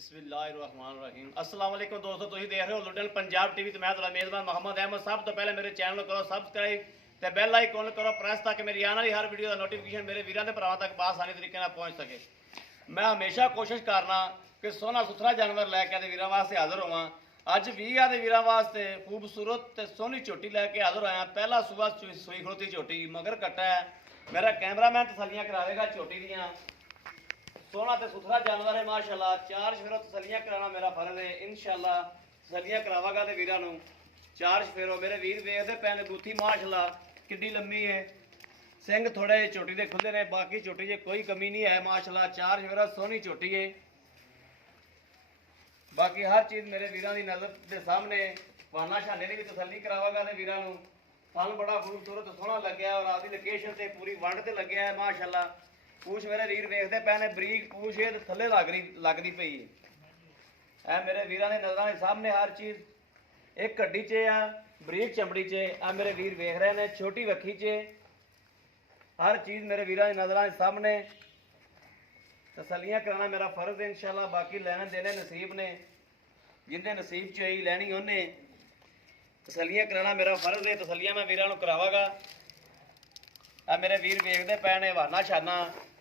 बिस्मिल्लाहिर्रहमानिर्रहीम अस्सलाम वालेकुम दोस्तों, तुम देख रहे हो लुटन पंजाब टीवी। तो मैं तुम्हारा मेज़बान मोहम्मद अहमद। सब तो पहले मेरे चैनल करो सब्सक्राइब ते बैल आइकन करो प्रेस, ताकि मेरी आने वाली हर वीडियो का नोटिफिकेशन मेरे वीरों के भरावां तक आसानी तरीके पहुँच सके। मैं हमेशा कोशिश करना कि सोहना सुथरा जानवर लैके आदे वीरों वास्ते हाजिर होवां। अज भी आदे वीरों वास्ते खूबसूरत ते सोहनी झोटी लैके हाजिर होया। पहला सूबा सूई खड़ोती झोटी मगर कट्टा है। मेरा कैमरामैन तसलियां करावेगा झोटी दियां। सोहना तो सुथरा जानवर है माशाल्लाह। चार फेरों तसलियां कराना मेरा फर्ज है। इंशाल्लाह तसलियां करावागा तो वीरां नूं चार फेरों। मेरे वीर वेखदे पए ने बूथी माशाल्लाह किड्डी लंबी है। सिंह थोड़े झोटी दे खुले ने, बाकी झोटी च कोई कमी नहीं है माशाल्लाह। चार फेरा सोहनी झोटी है। बाकी हर चीज़ मेरे वीरां दी नज़र के सामने। वाना शाने की भी तसली करावागा तो वीरां नूं। फल बड़ा खूबसूरत सोहना लग्या और आदि लोकेशन से पूरी वंड से लग्या है माशाल्लाह। पूछ मेरे वीर वेखते पे ने बरीक पूछ है थले लगती पई है। मेरे वीरां दे नज़रां दे सामने हर चीज़ एक कड्डी च आ बरीक चमड़ी च आ। मेरे वीर वेख रहे हैं छोटी वक्खी च हर चीज़ मेरे वीरां दे नज़रां दे सामने। तसलियां कराना मेरा फर्ज है इंशाल्लाह। बाकी लेने देने नसीब ने, जिंदे नसीब च आई लैनी उन्हें। तसलियां कराना मेरा फर्ज है। तसलियां मैं वीरां नूं करावागा। आ मेरे वीर वेखते पे ने वाना शाना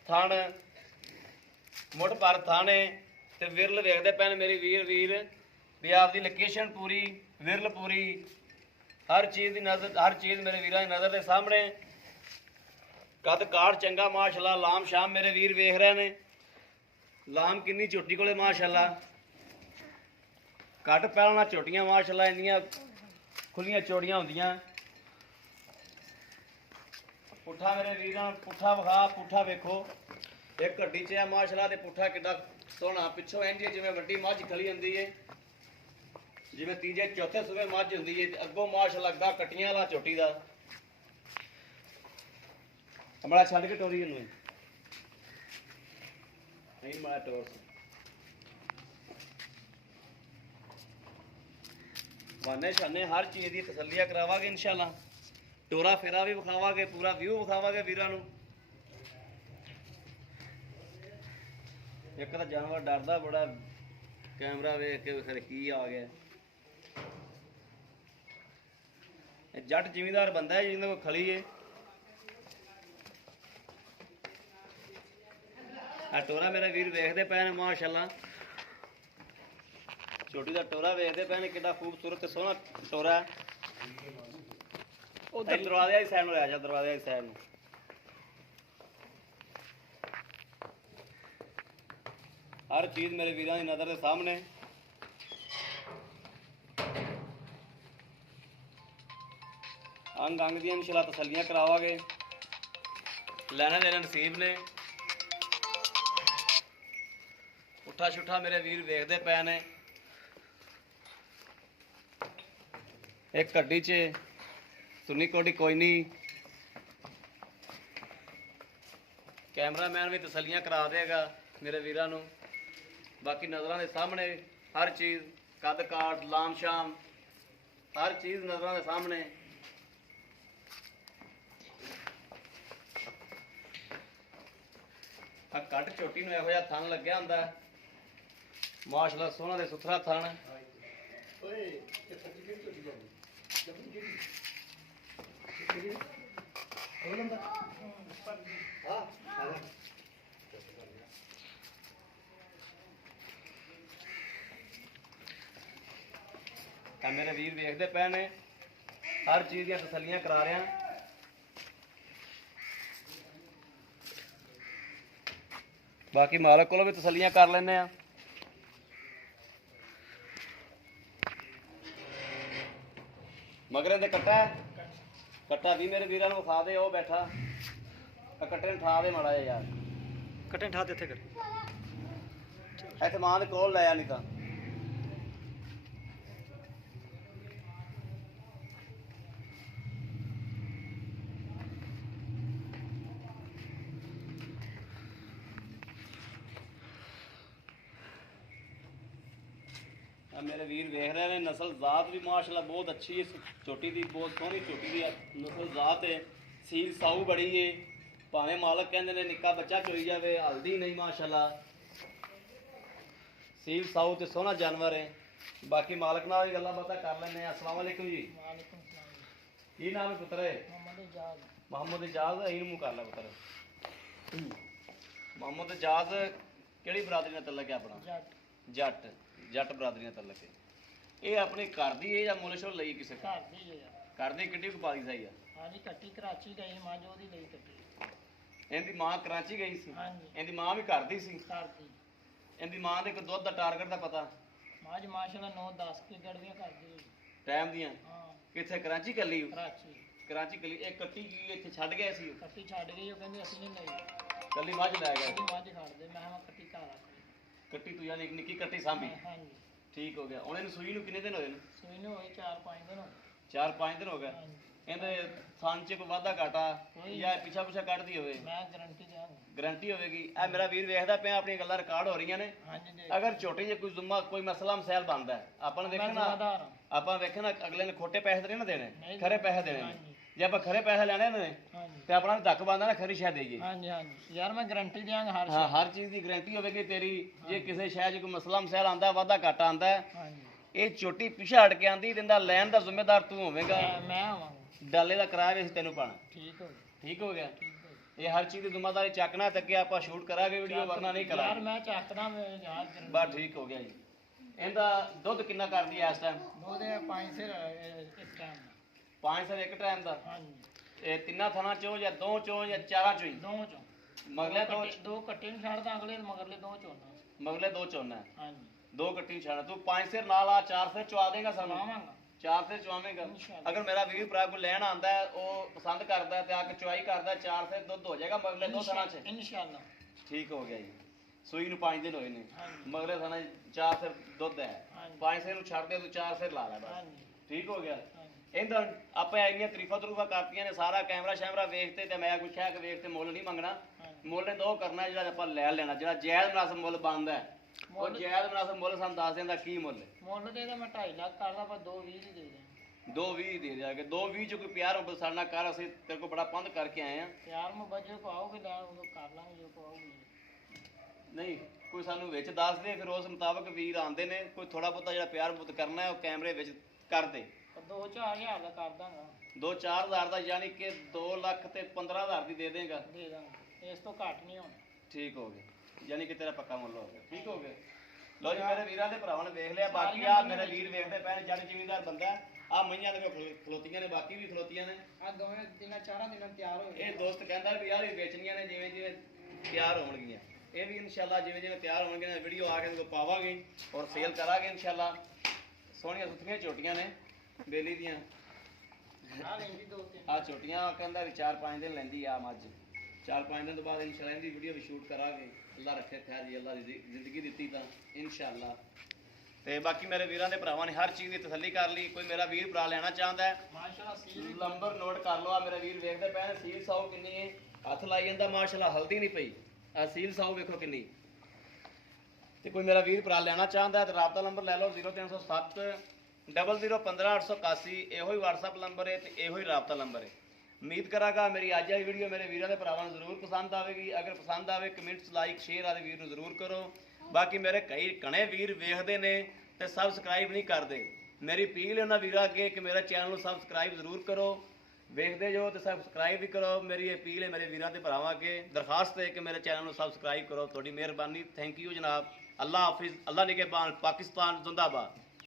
थण मुठ पर थाने ते विरल वेखते पे मेरी वीर भी आपकी लोकेशन पूरी विरल पूरी हर चीज़ की नज़र हर चीज़ मेरे वीरों की नज़र के सामने। कद काठ चंगा माशाल्लाह। लाम शाम मेरे वीर वेख रहे हैं। लाम किन्नी झोटी कोले माशाल्लाह। कट पैलना झोटियां माशाल्लाह इन्नियां खुलियां चौड़ियां होंदियां। पुट्ठा मेरे वीरां पुट्ठा विखा पुट्ठा वेखो एक घड्डी च है माशाल्लाह। ते पुट्ठा किड्डा सोहना पिछों इंज जिवें वड्डी मझ खली हुंदी है, जिवें तीजे चौथे सूबे मझ हुंदी है। अगों माशाल्लाह अग्गा कट्टियां वाला झोटी दा बड़ा छड्ड के टोरी इनूं नहीं मारा टोर बाने शाने हर चीज़ की तसलियां करावांगे इंशाल्लाह। टोरा फेरा भी विखावांगे, पूरा व्यू विखावांगे वीरां नूं। एक तो जानवर डरदा बड़ा कैमरा वेख के फिर की आ गया। जट जिमीदार बंदा है जिंदे कोल खली है। टोरा मेरे वीर वेखते पे ने माशाल्लाह। छोटी दा टोरा वेखते पे ने कितना खूबसूरत सोहना टोरा है। उधर दरवाजे वाली साइड में आ जा, दरवाजे वाली साइड में। हर चीज़ मेरे वीरों की नज़र के सामने। अंग अंग दी इंशाल्लाह तसलियां करावांगे। लेने देने नसीब ने। पुट्ठा छुट्ठा मेरे वीर वेखते पे ने। एक घड्डी च सुनी कोडी कोई नहीं। कैमरामैन भी तसलियां करा देगा मेरे वीरां नूं। बाकी नज़रां दे सामने हर चीज़ कद काठ लाम शाम हर चीज़ नज़रां दे सामने। कट झोटी नूं इहो जिहा थन लग्या हुंदा माशाल्लाह। सोहना ते सुथरा थन। मेरे वीर वेखते पे ने हर चीज़ दी तसलियां करा रहे हैं। बाकी मालक को भी तसलियां कर लेने। मगर इहदे कट्टा है कट्टा भी मेरे वीरां नूं विखा दे। वो बैठा कट्टे नूं ठा दे माड़ा जिहा यार। कट्टे ठा दे इत्थे कर इत्थे मां दे कोल लै आ नहीं तां। मेरे वीर वेख रहे हैं। नस्ल जात भी माशाल्लाह बहुत अच्छी है। झोटी की बहुत सोहनी झोटी की नस्ल जात है। सील साऊ बड़ी है। भावें मालक कहते हैं निक्का बच्चा चोई जाए हल्दी नहीं माशाल्लाह। ਸੀਲ ਸਾਊ ਤੇ ਸੋਹਣਾ ਜਾਨਵਰ ਹੈ। ਬਾਕੀ ਮਾਲਕ ਨਾਲ ਵੀ ਗੱਲਾਂ ਬਾਤਾਂ ਕਰ ਲੈਂਦੇ ਆ। ਅਸਲਾਮ ਵਾਲੇਕੁਮ ਜੀ। ਵਾਲੇਕੁਮ ਸਲਾਮ। ਕੀ ਨਾਮ ਹੈ ਪੁੱਤਰੇ? ਮੁਹੰਮਦ ਇਜਾਜ਼। ਮੁਹੰਮਦ ਇਜਾਜ਼। ਇਹਨੂੰ ਮੂੰਹ ਕਰ ਲੈ ਪੁੱਤਰ। ਮੁਹੰਮਦ ਇਜਾਜ਼ ਕਿਹੜੀ ਬਰਾਦਰੀ ਨਾਲ ਤਲਕ ਹੈ ਆਪਣਾ? ਜੱਟ। ਜੱਟ। ਜੱਟ ਬਰਾਦਰੀ ਨਾਲ ਤਲਕ ਹੈ। ਇਹ ਆਪਣੇ ਘਰ ਦੀ ਹੈ ਜਾਂ ਮੁੱਲ ਸ਼ੁੱਲ ਲਈ ਕਿਸੇ ਕੋਲ? ਘਰ ਦੀ ਹੈ। ਘਰ ਦੀ ਕਿੱਡੀ ਕੁ ਪਾਲੀ ਸਹੀ ਆ? ਹਾਂਜੀ ਕੱਟੀ ਕਰਾਚੀ ਗਈ ਮਾਂ ਜੋ ਉਹਦੀ ਲਈ ਕੱਟੀ। ਇਹਦੀ ਮਾਂ ਕਰਾਚੀ ਗਈ ਸੀ? ਹਾਂਜੀ ਇਹਦੀ ਮਾਂ ਵੀ ਘਰ ਦੀ ਸੀ? ਘਰ ਦੀ। ਇਹਦੀ ਮਾਂ ਦੇ ਕੋਈ ਦੁੱਧ ਦਾ ਟਾਰਗੇਟ ਦਾ ਪਤਾ? ਮਾਝ ਮਾਸ਼ਾਅੱਲਾ 9-10 ਕੀ ਗੜਵੀਆਂ ਕਰਦੀ ਹੈ। ਟਾਈਮ ਦੀਆਂ? ਹਾਂ ਕਿੱਥੇ ਕਰਾਚੀ ਕੱਲੀ? ਕਰਾਚੀ। ਕਰਾਚੀ ਕੱਲੀ। ਇਹ ਕੱਟੀ ਕੀ ਇੱਥੇ ਛੱਡ ਗਏ ਸੀ? ਕੱਟੀ ਛੱਡ ਗਈ, ਉਹ ਕਹਿੰਦੇ ਅਸੀਂ ਨਹੀਂ ਲਈ। ਕੱਲੀ ਮੱਝ ਲੈ ਗਏ? ਉਹਦੀ ਮੱਝ ਖੜਦੇ, ਮੈਂ ਕਿਹਾ ਕੱਟੀ ਘਰ ਰੱਖ ਲਈ। ਕੱਟੀ ਤੂੰ ਯਾਨੀ ਇੱਕ ਨਿੱਕੀ ਕੱਟੀ ਸਾਂਭੀ? ਹਾਂਜੀ। ਠੀਕ ਹੋ ਗਿਆ। ਹੁਣ ਇਹਨੂੰ ਸੂਈ ਨੂੰ ਕਿੰਨੇ ਦਿਨ ਹੋਏ ਨੇ? ਸੂਈ ਨੂੰ ਹੋਈ 4-5 ਦਿਨ ਹੋ ਗਏ। 4-5 ਦਿਨ ਹੋ ਗਏ। ਹਾਂਜੀ ਇਹਦੇ ਥਣ ਚ ਕੋਈ ਵਾਧਾ ਘਾਟਾ ਜਾਂ ਪਿੱਛਾ ਪਿੱਛਾ ਕੱਢਦੀ ਹੋਵੇ? ਮੈਂ ਗਰੰਟੀ ਦਿਆਂਗਾ। ਗਰੰਟੀ ਹੋਵੇਗੀ। ਇਹ ਮੇਰਾ ਵੀਰ ਵੇਖਦਾ ਪਿਆ, ਆਪਣੀਆਂ ਗੱਲਾਂ ਰਿਕਾਰਡ ਹੋ ਰਹੀਆਂ ਨੇ। ਹਾਂਜੀ ਜੀ। ਅਗਰ ਛੋਟੀ ਜਿਹੀ ਕੋਈ ਜ਼ੁੰਮਾ ਕੋਈ ਮਸਲਾ ਮਸੈਲ ਬਣਦਾ ਹੈ, ਆਪਾਂ ਨੂੰ ਮੈਂ ਵੇਖਣਾ ਜ਼ਿੰਮੇਦਾਰ ਹਾਂ। ਆਪਾਂ ਵੇਖਣਾ ਅਗਲੇ ਨੇ ਖੋਟੇ ਪੈਸੇ ਤੇ ਨਹੀਂ ਨਾ ਦੇਣੇ, ਨਹੀਂ ਖਰੇ ਪੈਸੇ ਦੇਣੇ ਨੇ। ਹਾਂਜੀ ਜੇ ਆਪਾਂ ਖਰੇ ਪੈਸੇ ਲੈਣੇ ਨੇ ਹਾਂਜੀ ਤੇ ਆਪਣਾ ਵੀ ਧੱਕ ਬੰਦਾ ਨਾ ਖਰੀ ਸ਼ਾਇਦ ਦੇਈਏ। ਹਾਂਜੀ ਹਾਂਜੀ ਯਾਰ ਮੈਂ ਗਰੰਟੀ ਦਿਆਂਗਾ ਹਰ ਹਾਂ, ਸ਼ੈ। ਹਰ ਚੀਜ਼ ਦੀ ਗਾਰੰਟੀ ਹੋਵੇਗੀ ਤੇਰੀ। ਜੇ ਕਿਸੇ ਸ਼ਹਿਰ 'ਚ ਕੋਈ ਮਸਲਾ ਮਸੈਲ ਆਂਦਾ, ਵਾਧਾ ਘਾਟਾ ਆਂਦਾ, ਹਾਂਜੀ ਇਹ ਛੋਟੀ ਪਿੱਛਾ ਹਟ ਕੇ ਆਂਦੀ, ਦਿੰਦਾ ਲੈਣ ਦਾ ਜ਼ਿੰਮੇਦਾਰ ਤੂੰ ਹੋਵੇਗਾ। ਮੈਂ ਆਵਾਂਗਾ। ਡਾਲੇ ਦਾ ਕਿਰਾਇਆ ਵੀ ਅਸੀਂ ਤੈਨੂੰ ਪਾਣਾ। ਠੀਕ ਹੋ ਗਿਆ। ਠੀਕ ਹੋ ਗਿਆ। ਠੀਕ ਹੋ ਗਿਆ। ਇਹ ਹਰ ਚੀਜ਼ ਦੀ ਜ਼ਿੰਮੇਵਾਰੀ ਚੱਕਣਾ ਤੇ ਅੱਗੇ ਆਪਾਂ ਸ਼ੂਟ ਕਰਾਂਗੇ ਵੀਡੀਓ, ਵਰਨਾ ਨਹੀਂ ਯਾਰ ਕਰਾਂਗੇ। ਮੈਂ ਚੱਕਦਾ ਮੈਂ ਯਾਰ ਗਰੰਟੀ। ਬਸ ਠੀਕ ਹੋ ਗਿਆ ਜੀ। ਇਹਦਾ ਦੁੱਧ ਕਿੰਨਾ ਕਰਦੀ ਐ ਇਸ ਟਾਈਮ? ਉਹਦੇ 5 ਸਿਰ ਇੱਕ ਟਾਈਮ। 5 ਸਿਰ ਇੱਕ ਟਾਈਮ ਦਾ? ਹਾਂਜੀ ਇਹ ਤਿੰਨਾਂ ਥਾਣਾ ਚੋਂ ਜਾਂ ਦੋ ਚੋਂ ਜਾਂ ਚਾਰਾਂ ਚੋਂ ਹੀ? ਦੋ ਚੋਂ। ਮਗਲੇ ਦੋ? ਦੋ ਕੱਟੇ ਨੂੰ ਛੱਡਦਾ, ਅਗਲੇ ਮਗਰਲੇ ਦੋ ਚੋਣਾ। ਮਗਲੇ ਦੋ ਚੋਣਾ ਹੈ। ਹਾਂਜੀ ਦੋ ਕੱਟੀ ਨੂੰ ਛਾਣਾ। ਤੂੰ 5 ਸਿਰ ਨਾਲ ਆ 4 ਸਿਰ ਚਵਾ ਦੇਗਾ ਸਾਨੂੰ? ਆਵਾਂਗਾ। 4 ਸਿਰ ਚਵਾਵੇਂਗਾ। ਇਨਸ਼ਾਅੱਲਾ। ਅਗਰ ਮੇਰਾ ਵੀਰ ਭਰਾ ਕੋਈ ਲੈਣ ਆਂਦਾ ਹੈ, ਉਹ ਪਸੰਦ ਕਰਦਾ ਹੈ ਤੇ ਆ ਕੇ ਚਵਾਈ ਕਰਦਾ, 4 ਸਿਰ ਦੁੱਧ ਹੋ ਜਾਏਗਾ ਮਗਲੇ ਦੋ ਥਾਣਾ 'ਚ? ਇਨਸ਼ਾਅੱਲਾ। ਠੀਕ ਹੋ ਗਿਆ ਜੀ। ਸੂਈ ਨੂੰ 5 ਦਿਨ ਹੋਏ ਨੇ। ਹਾਂਜੀ ਮਗਲੇ ਥਾਣਾ 4 ਸਿਰ ਦੁੱਧ ਹੈ। ਹਾਂਜੀ 5 ਸਿਰ ਨੂੰ ਛੱਡ ਦੇ, ਤੂੰ 4 ਸਿਰ ਲਾ ਲੈ ਬਸ। ਹਾਂਜੀ ਠੀਕ ਹੋ ਗਿਆ। ਹਾਂਜੀ ਇਹਦਾ ਆਪਾਂ ਇੰਨੀਆਂ ਤਾਰੀਫਾਂ ਕਰਤੀਆਂ ਨੇ, ਸਾਰਾ ਕੈਮਰਾ ਸ਼ੈਮਰਾ ਵੇਖਤੇ ਤੇ ਮੈਂ ਕੁਛ ਹੈ ਕਿ ਵੇਖ ਤੇ ਮੁੱਲ ਨਹੀਂ ਮੰਗਣਾ। ਹਾਂਜੀ। ਮੁੱਲ ਨੇ ਦੋ ਕਰਨਾ ਜਿਹੜਾ ਆਪਾਂ ਲੈ ਲੈਣਾ, ਜਿਹੜਾ ਜਾਇਜ਼ ਮੁਨਾਸਬ ਮੁੱਲ ਬਣਦਾ ਹੈ। ਉਹ ਜਾਇਜ਼ ਮੁਨਾਸਬ ਮੁੱਲ ਸਾਨੂੰ ਦੱਸ ਦਿੰਦਾ ਕੀ ਮੁੱਲ ਹੈ। ਮੁੱਲ ਦੇ ਤਾਂ ਮੈਂ 2.5 ਲੱਖ ਕਰਦਾ, ਪਰ 2.20 ਦੀ ਦੇ ਦੇ। 2.20 ਦੇ ਦਿਆਂਗੇ। 2.20 ਚ ਕੋਈ ਪਿਆਰ ਹੋ ਸਾਡੇ ਨਾਲ ਕਰ, ਅਸੀਂ ਤੇਰੇ ਕੋਲ ਬੜਾ ਪੰਧ ਕਰਕੇ ਆਏ ਆ। ਯਾਰ ਮੈਂ ਬਜੇ ਕੋ ਆਓਗੇ ਲੈ ਉਹ ਕਰ ਲਾਂਗੇ ਜੋ ਕੋ ਆਓਗੇ। ਨਹੀਂ ਕੋਈ ਸਾਨੂੰ ਵਿੱਚ ਦੱਸ ਦੇ, ਫਿਰ ਉਸ ਮੁਤਾਬਕ ਵੀਰ ਆਉਂਦੇ ਨੇ। ਕੋਈ ਥੋੜਾ ਬਹੁਤਾ ਜਿਹੜਾ ਪਿਆਰ ਮੁੱਤ ਕਰਨਾ ਹੈ ਉਹ ਕੈਮਰੇ ਵਿੱਚ ਕਰ ਦੇ। 2-4 ਹਜ਼ਾਰ ਦਾ ਕਰ ਦਾਂਗਾ। 2-4 ਹਜ਼ਾਰ ਦਾ, ਯਾਨੀ ਕਿ 2 ਲੱਖ ਤੇ 15,000 ਦੀ ਦੇ ਦੇਗਾ। ਦੇ ਦਾਂਗਾ, ਇਸ ਤੋਂ ਘੱਟ ਨਹੀਂ ਹੋਣਾ। ਠੀਕ ਹੋ ਗਿਆ, ਯਾਨੀ ਕਿ ਤੇਰਾ ਪੱਕਾ ਮੁੱਲ ਹੋ ਗਿਆ। ਠੀਕ ਹੋ ਗਿਆ। ਲੋ ਜੀ ਮੇਰੇ ਵੀਰਾਂ ਦੇ ਭਰਾਵਾਂ ਨੇ ਵੇਖ ਲਿਆ। ਬਾਕੀ ਆ ਮੇਰੇ ਵੀਰ ਵੇਖਦੇ ਪਏ, ਜੱਟ ਜ਼ਿਮੀਂਦਾਰ ਬੰਦਾ। ਆ ਮਈਆਂ ਦੇ ਕੋਲ ਖਲੋਤੀਆਂ ਨੇ, ਬਾਕੀ ਵੀ ਖਲੋਤੀਆਂ ਨੇ। ਆ ਦੋਵੇਂ ਦਿਨਾਂ 4 ਦਿਨਾਂ ਤਿਆਰ ਹੋ ਇਹ ਦੋਸਤ ਕਹਿੰਦਾ ਵੀ ਯਾਰ ਇਹ ਵੇਚਣੀਆਂ ਨੇ, ਜਿਵੇਂ ਜਿਵੇਂ ਤਿਆਰ ਹੋਣਗੀਆਂ। ਇਹ ਵੀ ਇਨਸ਼ਾਅੱਲਾ ਜਿਵੇਂ ਜਿਵੇਂ ਤਿਆਰ ਹੋਣਗੀਆਂ ਵੀਡੀਓ ਆ ਕੇ ਇਹਨੂੰ ਪਾਵਾਂਗੇ ਔਰ ਸੇਲ ਕਰਾਂਗੇ ਇਨਸ਼ਾਅੱਲਾ। ਸੋਹਣੀਆਂ ਸੁੱਥੀਆਂ ਝੋਟੀਆਂ ਨੇ ਬੇਲੀ ਦੀਆਂ। ਆ ਲੈਂਦੀ 2-3। ਆ ਝੋਟੀਆਂ ਕਹਿੰਦਾ ਵੀ 4-5 ਦਿਨ ਲੈਂਦੀ ਆ ਮੱਝ। 4-5 ਦਿਨ ਤੋਂ ਬਾਅਦ ਇਨਸ਼ਾਅੱਲਾ ਇਹਦੀ ਵੀਡੀਓ ਵੀ ਸ਼ੂਟ ਕਰਾਂਗੇ। ਅੱਲਾ ਰੱਖੇ ਖੈਰ ਜੀ, ਅੱਲਾ ਦੀ ਜ਼ਿੰਦਗੀ ਦਿੱਤੀ ਤਾਂ ਇਨਸ਼ਾਅੱਲਾ। ਤੇ ਬਾਕੀ ਮੇਰੇ ਵੀਰਾਂ ਦੇ ਭਰਾਵਾਂ ਨੇ ਹਰ ਚੀਜ਼ ਦੀ ਤਸੱਲੀ ਕਰ ਲਈ। ਕੋਈ ਮੇਰਾ ਵੀਰ ਭਰਾ ਲੈਣਾ ਚਾਹੁੰਦਾ ਹੈ, ਮਾਸ਼ਾਅੱਲਾ ਸੀਲ ਨੰਬਰ ਨੋਟ ਕਰ ਲਓ। ਆ ਮੇਰੇ ਵੀਰ ਵੇਖਦੇ ਪਏ ਨੇ, ਸੀਲ ਸਾਊ ਕਿੰਨੀ ਹੈ, ਹੱਥ ਲਾਈ ਜਾਂਦਾ ਮਾਸ਼ਾਅੱਲਾ, ਹਲਦੀ ਨਹੀਂ ਪਈ। ਆ ਸੀਲ ਸਾਊ ਵੇਖੋ ਕਿੰਨੀ। ਤੇ ਕੋਈ ਮੇਰਾ ਵੀਰ ਭਰਾ ਲੈਣਾ ਚਾਹੁੰਦਾ ਤੇ ਰਾਬਤਾ ਨੰਬਰ ਲੈ ਲਓ 0307 0015 ਇਹੋ ਹੀ WhatsApp ਨੰਬਰ ਹੈ ਤੇ ਇਹੋ ਹੀ ਰਾਬਤਾ ਨੰਬਰ ਹੈ। ਉਮੀਦ ਕਰਾਂਗਾ ਮੇਰੀ ਅੱਜ ਵਾਲੀ ਵੀਡੀਓ ਮੇਰੇ ਵੀਰਾਂ ਦੇ ਭਰਾਵਾਂ ਨੂੰ ਜ਼ਰੂਰ ਪਸੰਦ ਆਵੇਗੀ। ਅਗਰ ਪਸੰਦ ਆਵੇ ਕਮੈਂਟਸ, ਲਾਈਕ, ਸ਼ੇਅਰ ਆਦੇ ਵੀਰ ਨੂੰ ਜ਼ਰੂਰ ਕਰੋ। ਬਾਕੀ ਮੇਰੇ ਕਈ ਘਣੇ ਵੀਰ ਵੇਖਦੇ ਨੇ ਤੇ ਸਬਸਕ੍ਰਾਈਬ ਨਹੀਂ ਕਰਦੇ। ਮੇਰੀ ਅਪੀਲ ਹੈ ਉਹਨਾਂ ਵੀਰਾਂ ਅੱਗੇ ਕਿ ਮੇਰਾ ਚੈਨਲ ਨੂੰ ਸਬਸਕ੍ਰਾਈਬ ਜ਼ਰੂਰ ਕਰੋ। ਵੇਖਦੇ ਜੋ ਤੇ ਸਬਸਕ੍ਰਾਈਬ ਵੀ ਕਰੋ। ਮੇਰੀ ਅਪੀਲ ਹੈ ਮੇਰੇ ਵੀਰਾਂ ਦੇ ਭਰਾਵਾਂ ਅੱਗੇ, ਦਰਖਾਸਤ ਹੈ ਕਿ ਮੇਰੇ ਚੈਨਲ ਨੂੰ ਸਬਸਕ੍ਰਾਈਬ ਕਰੋ। ਤੁਹਾਡੀ ਮਿਹਰਬਾਨੀ। ਥੈਂਕ ਯੂ ਜਨਾਬ। ਅੱਲਾ ਹਾਫਿਜ਼। ਅੱਲਾ ਨਿਗਹਿਬਾਨ। ਪਾਕਿਸਤਾਨ ਜ਼ਿੰਦਾਬਾਦ।